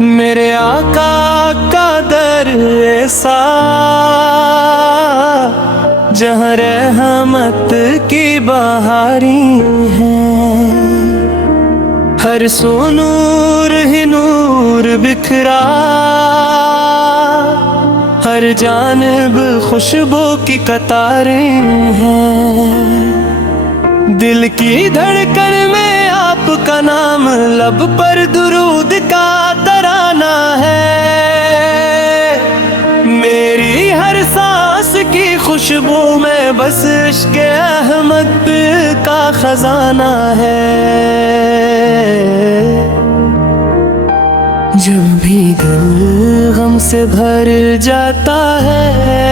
میرے آقا کا در ایسا جہاں رحمت کی بہاری ہیں، ہر سو نور ہی نور بکھرا، ہر جانب خوشبو کی قطاریں ہیں، دل کی دھڑکن میں آپ کا نام، لب پر درود کا ترانہ ہے، میری ہر سانس کی خوشبو میں بس عشق احمد کا خزانہ ہے۔ جب بھی دل غم سے بھر جاتا ہے،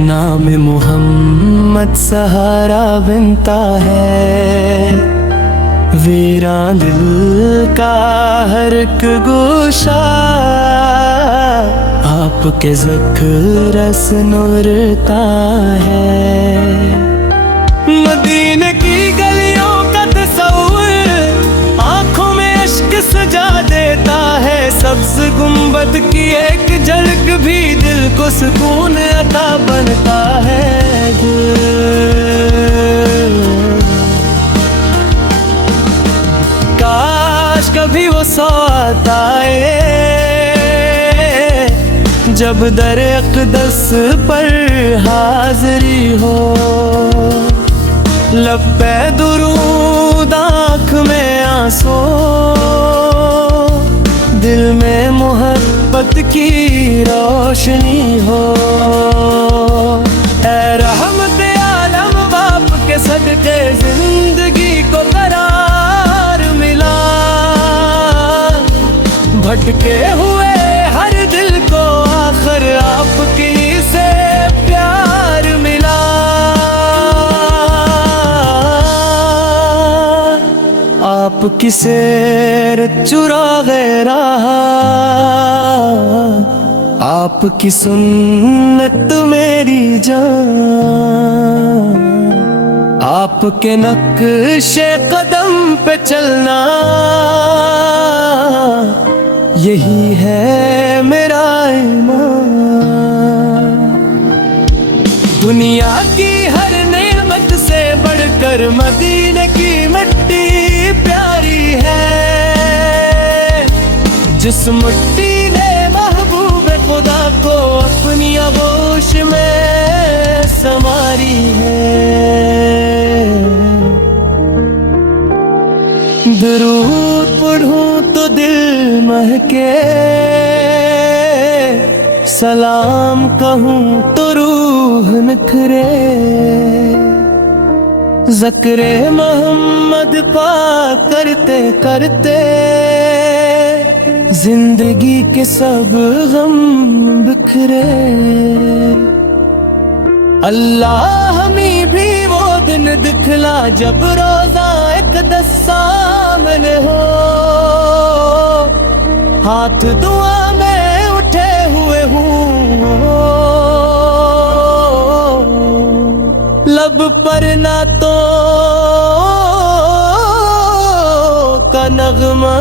نام محمد سہارا بنتا ہے، ویران دل کا ہر ایک گوشہ آپ کے ذکر سے نورتا ہے۔ مدینے کی گلیوں کا تصور آنکھوں میں اشک سجا دیتا ہے، سبز گنبد کی ایک جھلک بھی دل کو سکون عطا بنتا ہے۔ کاش کبھی وہ سوات آئے جب در اقدس پر حاضری ہو، لب پہ درود آنکھ میں آنسو، دل میں محبت کی روشنی ہو۔ اے رحمت عالم باپ کے صدقے زندگی کو قرار ملا، بھٹکے ہوئے ہر دل کو آخر آپ کی سے پیار ملا۔ آپ کی سیر چراغ راہ، آپ کی سنت میری جان، آپ کے نقش قدم پہ چلنا، یہی ہے میرا ایمان۔ دنیا کی ہر نعمت سے بڑھ کر مدینے کی مٹی پیاری ہے، جس مٹی نے محبوب خدا کو اپنی آغوش میں سنواری ہے۔ درود پڑھوں تو دل مہکے، سلام کہوں تو روح نکھرے، ذکر محمد پاک کرتے کرتے زندگی کے سب غم بکھرے۔ اللہ ہمیں بھی وہ دن دکھلا جب روزہ اقدس سامنے ہو، ہاتھ دعا میں اٹھے ہوئے ہوں، لب پر نعتوں کا نغمہ